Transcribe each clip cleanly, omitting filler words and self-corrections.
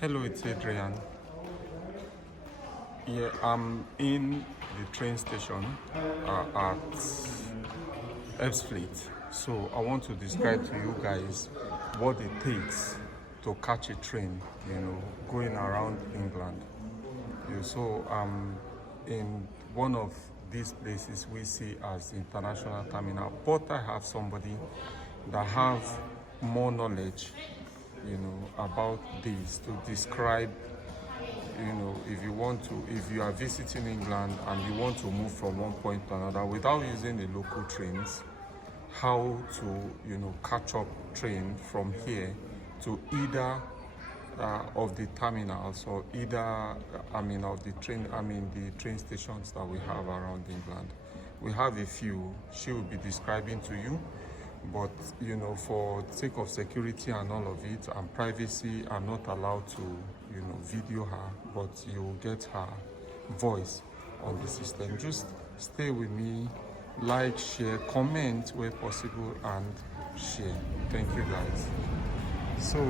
Hello, it's Adrian. Yeah, I'm in the train station at Ebbsfleet. So I want to describe to you guys what it takes to catch a train, going around England. So I'm in one of these places we see as international terminal, but I have somebody that have more knowledge, about this to describe, if you are visiting England and you want to move from one point to another without using the local trains, how to, catch up train from here to either of the terminals or either, the train stations that we have around England. We have a few. She will be describing to you, but for sake of security and all of it and privacy, I'm not allowed to video her, but you'll get her voice on the system. Just stay with me, like, share, comment where possible, and share. Thank you guys. So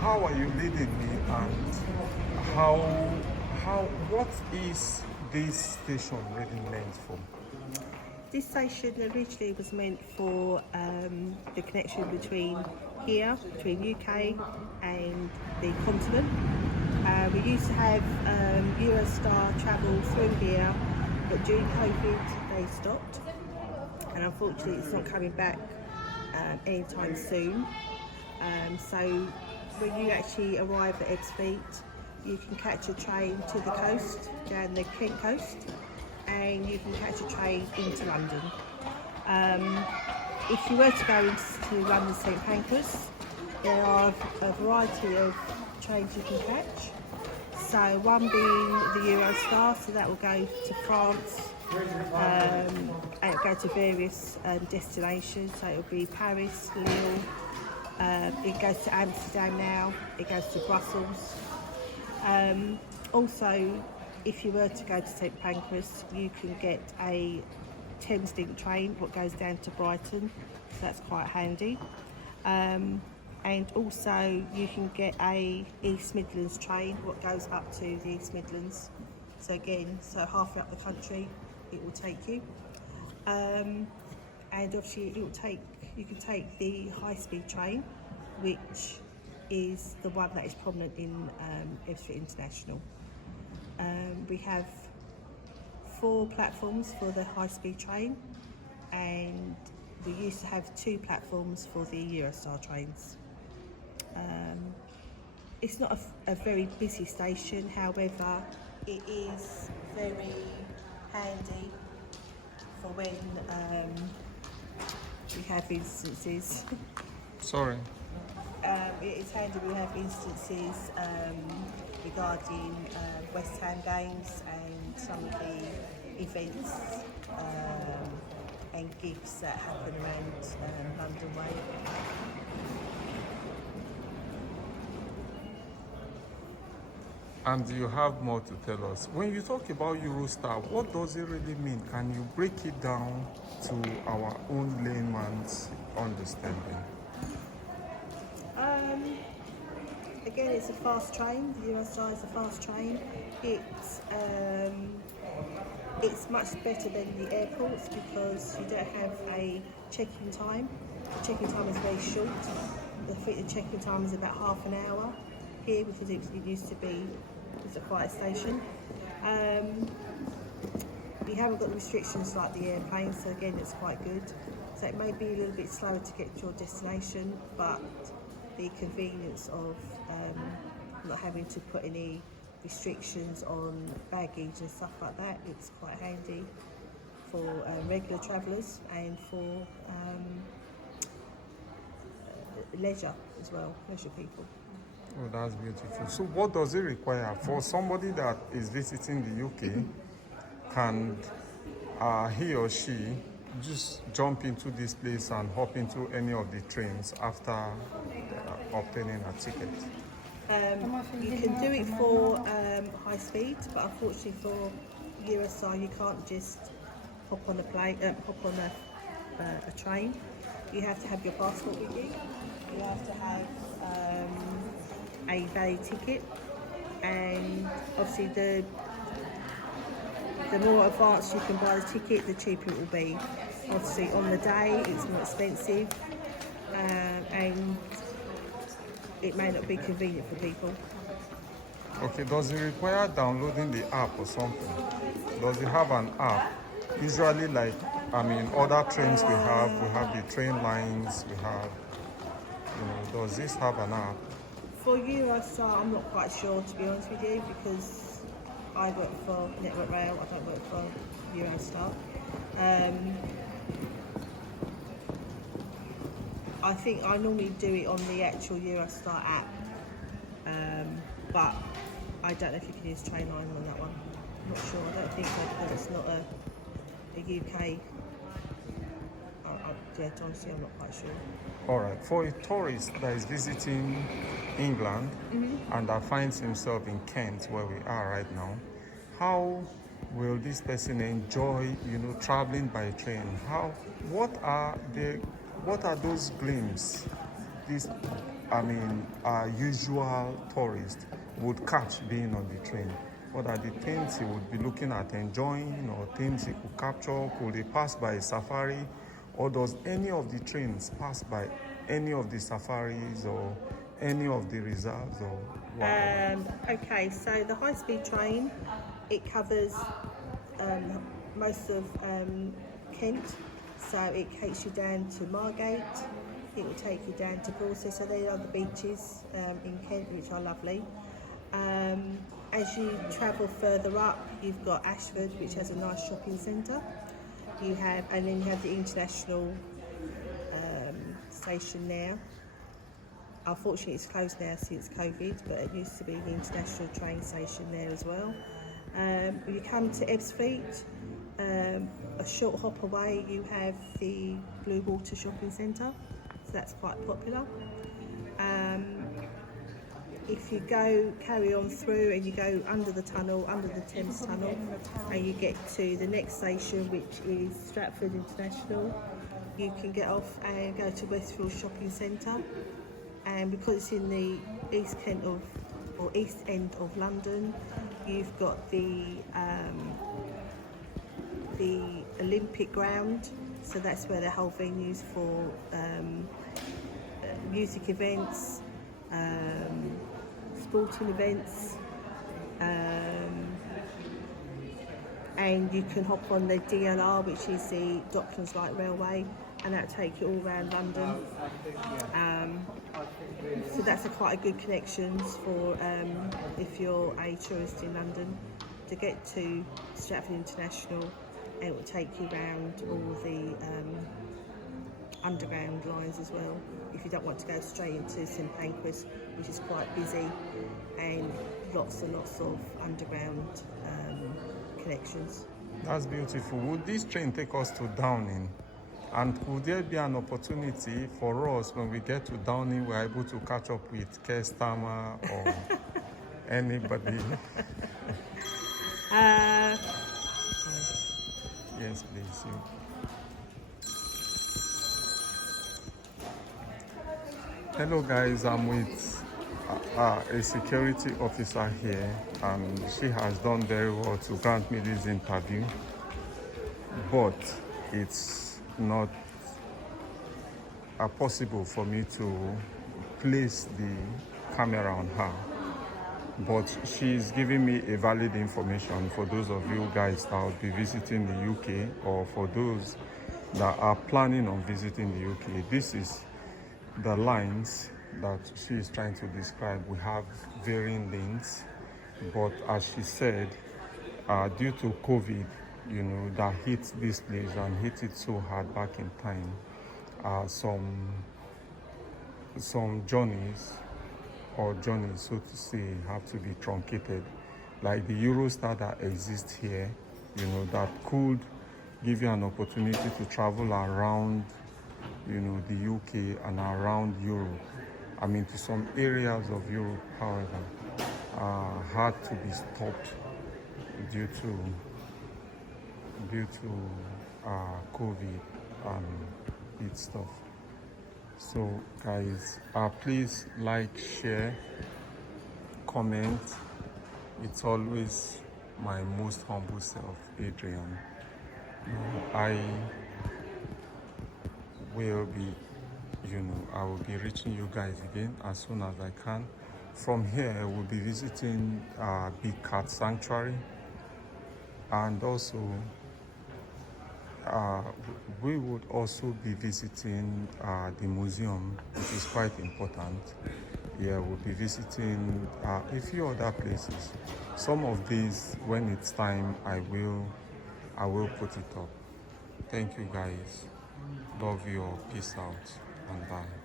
how are you leading me, and what is this station really meant for? This station originally was meant for the connection between UK and the continent. We used to have Eurostar travel through here, but during COVID they stopped, and unfortunately it's not coming back anytime soon. So when you actually arrive at Ebbsfleet, you can catch a train to the coast, down the Kent coast, and you can catch a train into London. If you were to go into London St Pancras, there are a variety of trains you can catch. So one being the Eurostar, so that will go to France, and it will go to various destinations. So it will be Paris, Lille, it goes to Amsterdam now, it goes to Brussels. Also, if you were to go to St Pancras, you can get a Thames Link train what goes down to Brighton, so that's quite handy. And also you can get a East Midlands train what goes up to the East Midlands. So again, halfway up the country it will take you. And obviously you can take the high-speed train, which is the one that is prominent in Ebbsfleet International. We have 4 platforms for the high-speed train, and we used to have 2 platforms for the Eurostar trains. It's not a very busy station, however, it is very handy for when we have instances. Sorry. It is handy we have instances regarding West Ham games and some of the events and gigs that happen around London way. And you have more to tell us. When you talk about Eurostar, what does it really mean? Can you break it down to our own layman's understanding? Again, it's a fast train. The Eurostar is a fast train. It's much better than the airports because you don't have a check-in time. The check-in time is very short. I think the check-in time is about half an hour here because it used to be a quiet station. You haven't got the restrictions like the airplane, so again it's quite good. So it may be a little bit slower to get to your destination, but the convenience of not having to put any restrictions on baggage and stuff like that, it's quite handy for regular travellers and for leisure as well, leisure people. Oh, that's beautiful. So what does it require for somebody that is visiting the UK? Can he or she just jump into this place and hop into any of the trains after obtaining a ticket? You can do it for high speed, but unfortunately for Eurostar you can't just hop on a train. You have to have your passport with you. You have to have a valid ticket, and obviously the more advanced you can buy the ticket, the cheaper it will be. Obviously on the day it's more expensive, and it may not be convenient for people. Okay, does it require downloading the app or something? Does it have an app? Usually, like, I mean, other trains we have the train lines, we have, does this have an app? For Eurostar, I'm not quite sure, to be honest with you, because I work for Network Rail, I don't work for Eurostar. I think I normally do it on the actual Eurostar app, but I don't know if you can use Trainline on that one. I'm not sure. I don't think so, because it's not a UK. Yeah, honestly, I'm not quite sure. All right, for a tourist that is visiting England and that finds himself in Kent, where we are right now, how will this person enjoy, traveling by train? What are those glimpses these, usual tourists would catch being on the train? What are the things he would be looking at enjoying, or things he could capture? Could he pass by a safari, or does any of the trains pass by any of the safaris or any of the reserves or whatever? Okay, so the high-speed train, it covers most of Kent. So it takes you down to Margate, it will take you down to Borsa, so there are the beaches in Kent, which are lovely. As you travel further up, you've got Ashford, which has a nice shopping centre. And then you have the international station there. Unfortunately, it's closed now since COVID, but it used to be the international train station there as well. When you come to Ebbsfleet, a short hop away, you have the Blue Water Shopping Centre, so that's quite popular. If you carry on through and you go under the tunnel, under the Thames Tunnel, and you get to the next station, which is Stratford International, you can get off and go to Westfield Shopping Centre. And because it's in the East End of London, you've got the Olympic ground, so that's where the whole venues for music events, sporting events, and you can hop on the DLR, which is the Docklands Light Railway, and that'll take you all around London. So that's quite a good connections for if you're a tourist in London to get to Stratford International, and it will take you around all the underground lines as well, if you don't want to go straight into St Pancras, which is quite busy, and lots and lots of underground connections. That's beautiful. Would this train take us to Downing? And could there be an opportunity for us when we get to Downing, we're able to catch up with Keir Starmer or anybody? Yes, please. Hello guys, I'm with a security officer here, and she has done very well to grant me this interview, but it's not possible for me to place the camera on her, but she's giving me a valid information for those of you guys that will be visiting the UK, or for those that are planning on visiting the UK. This is the lines that she is trying to describe. We have varying lanes, but as she said, due to COVID, that hit this place and hit it so hard back in time, some journeys, so to say, have to be truncated, like the Eurostar that exists here, that could give you an opportunity to travel around the UK and around Europe. To some areas of Europe, however, had to be stopped due to COVID and its stuff. So guys, please like, share, comment, It's always my most humble self, Adrian. I will be, I will be reaching you guys again as soon as I can. From here, we'll be visiting Big Cat Sanctuary, and also we would also be visiting the museum, which is quite important. Yeah, we'll be visiting a few other places. Some of these, when it's time, I will put it up. Thank you guys. Love you all. Peace out and bye.